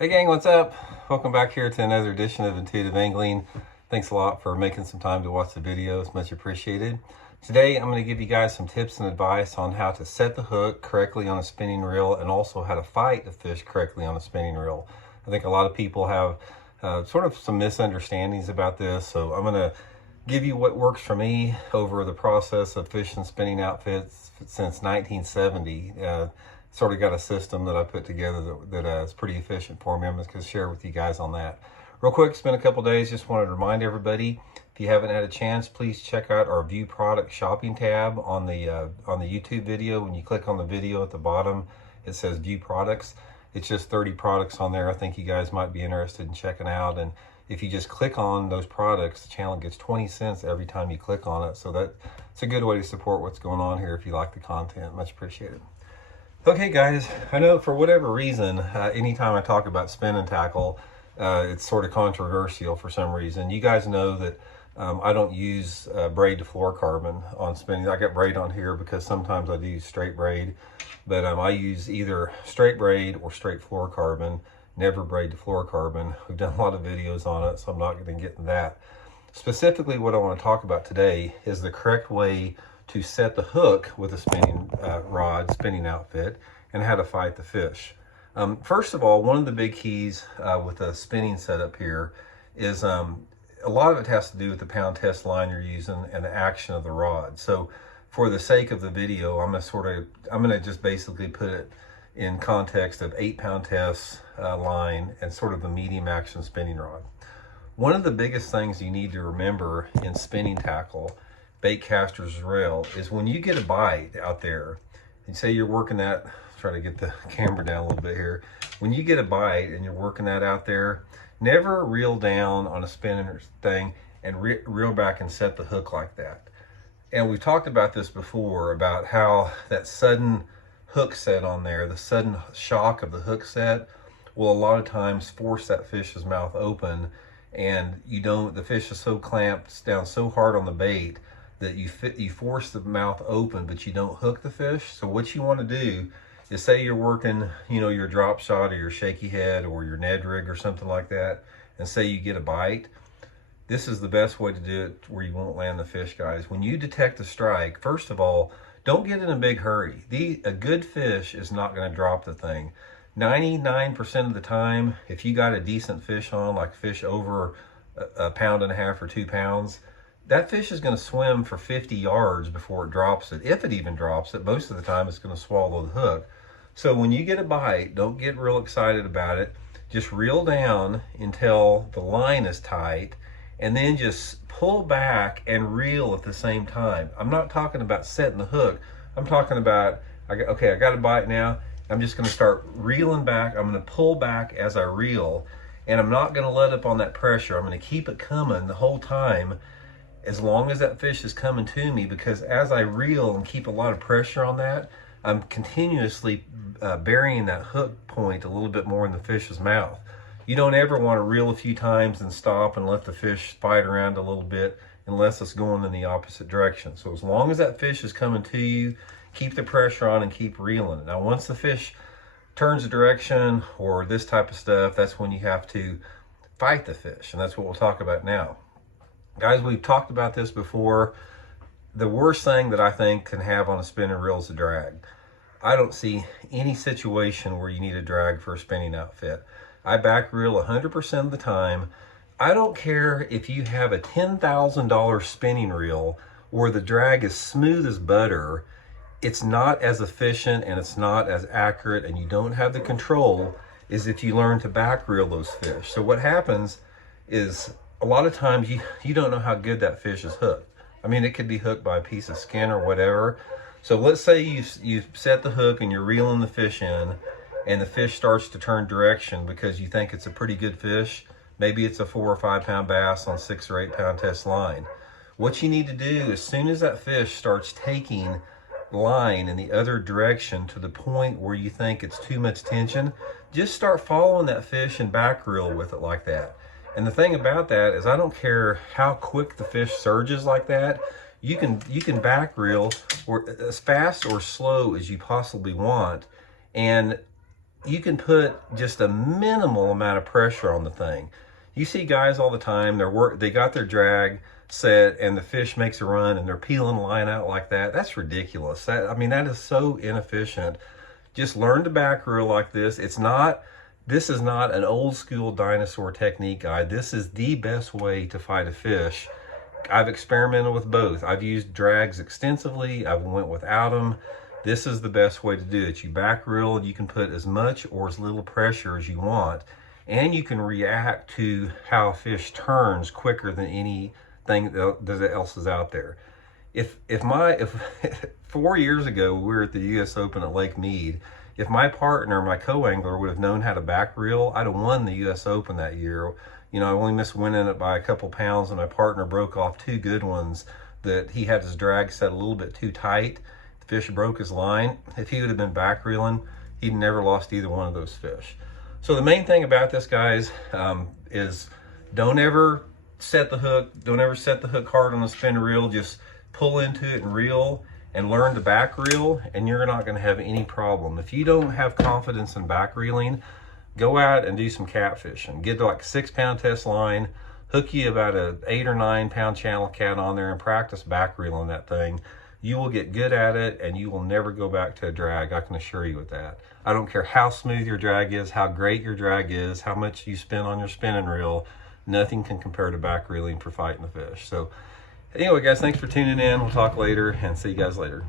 Hey gang, what's up? Welcome back here to another edition of Intuitive Angling. Thanks a lot for making some time to watch the videos, much appreciated. Today I'm going to give you guys some tips and advice on how to set the hook correctly on a spinning reel and also how to fight the fish correctly on a spinning reel. I think a lot of people have sort of some misunderstandings about this, so I'm going to give you what works for me over the process of fishing spinning outfits since 1970. Sort of got a system that I put together that is pretty efficient for me. I'm just going to share with you guys on that. Real quick, it's been a couple days. Just wanted to remind everybody, if you haven't had a chance, please check out our View Product Shopping tab on the YouTube video. When you click on the video at the bottom, it says View Products. It's just 30 products on there. I think you guys might be interested in checking out. And if you just click on those products, the channel gets 20 cents every time you click on it. So that's a good way to support what's going on here if you like the content. Much appreciated. Okay guys, I know for whatever reason, anytime I talk about spinning tackle, it's sort of controversial for some reason. You guys know that I don't use braid to fluorocarbon on spinning. I got braid on here because sometimes I do use straight braid, but I use either straight braid or straight fluorocarbon, never braid to fluorocarbon. We've done a lot of videos on it, so I'm not going to get into that. Specifically, what I want to talk about today is the correct way to set the hook with a spinning rod, spinning outfit, and how to fight the fish. First of all, one of the big keys with a spinning setup here is a lot of it has to do with the pound test line you're using and the action of the rod. So for the sake of the video, I'm gonna just basically put it in context of 8-pound test line and sort of a medium action spinning rod. One of the biggest things you need to remember in spinning tackle, bait casters, reel, is when you get a bite out there, and say you're working that, try to get the camera down a little bit here. When you get a bite and you're working that out there, never reel down on a spinning thing and reel back and set the hook like that. And we've talked about this before, about how that sudden hook set on there, the sudden shock of the hook set, will a lot of times force that fish's mouth open, and the fish is so clamped down so hard on the bait that you force the mouth open, but you don't hook the fish. So what you want to do is, say you're working, your drop shot or your shaky head or your Ned rig or something like that, and say you get a bite. This is the best way to do it where you won't land the fish, guys. When you detect a strike, first of all, don't get in a big hurry. A good fish is not going to drop the thing. 99% of the time, if you got a decent fish on, like fish over a pound and a half or 2 pounds, that fish is going to swim for 50 yards before it drops it. If it even drops it, most of the time it's going to swallow the hook. So when you get a bite, don't get real excited about it. Just reel down until the line is tight, and then just pull back and reel at the same time. I'm not talking about setting the hook. I'm talking about, okay, I got a bite now. I'm just going to start reeling back. I'm going to pull back as I reel, and I'm not going to let up on that pressure. I'm going to keep it coming the whole time, as long as that fish is coming to me, because as I reel and keep a lot of pressure on that, I'm continuously burying that hook point a little bit more in the fish's mouth. You don't ever want to reel a few times and stop and let the fish spite around a little bit unless it's going in the opposite direction. So as long as that fish is coming to you, keep the pressure on and keep reeling. Now once the fish turns the direction or this type of stuff, that's when you have to fight the fish, and that's what we'll talk about now. Guys, we've talked about this before. The worst thing that I think can have on a spinning reel is a drag. I don't see any situation where you need a drag for a spinning outfit. I back reel 100% of the time. I don't care if you have a $10,000 spinning reel where the drag is smooth as butter. It's not as efficient and it's not as accurate, and you don't have the control as if you learn to back reel those fish. So what happens is, a lot of times you don't know how good that fish is hooked. I mean, it could be hooked by a piece of skin or whatever. So let's say you set the hook and you're reeling the fish in, and the fish starts to turn direction because you think it's a pretty good fish. Maybe it's a 4 or 5 pound bass on 6 or 8 pound test line. What you need to do, as soon as that fish starts taking line in the other direction to the point where you think it's too much tension, just start following that fish and back reel with it like that. And the thing about that is, I don't care how quick the fish surges like that. You can back reel or as fast or slow as you possibly want, and you can put just a minimal amount of pressure on the thing. You see guys all the time, they got their drag set and the fish makes a run and they're peeling the line out like that. That's ridiculous. I mean, that is so inefficient. Just learn to back reel like this. This is not an old school dinosaur technique guide. This is the best way to fight a fish. I've experimented with both. I've used drags extensively. I've went without them. This is the best way to do it. You back reel, you can put as much or as little pressure as you want, and you can react to how a fish turns quicker than anything else is out there. If 4 years ago we were at the US Open at Lake Mead, if my partner, my co-angler, would have known how to back reel, I'd have won the US Open that year. You know, I only missed winning it by a couple pounds, and my partner broke off 2 good ones that he had his drag set a little bit too tight. The fish broke his line. If he would have been back reeling, he'd never lost either one of those fish. So the main thing about this, guys, is don't ever set the hook. Don't ever set the hook hard on the spin reel. Just pull into it and reel, and learn to back reel, and you're not going to have any problem. If you don't have confidence in back reeling, go out and do some catfishing. Get like a 6-pound test line, hook you about a 8 or 9 pound channel cat on there, and practice back reeling that thing. You will get good at it, and you will never go back to a drag. I can assure you with that. I don't care how smooth your drag is, how great your drag is, how much you spin on your spinning reel. Nothing can compare to back reeling for fighting the fish. So anyway, guys, thanks for tuning in. We'll talk later, and see you guys later.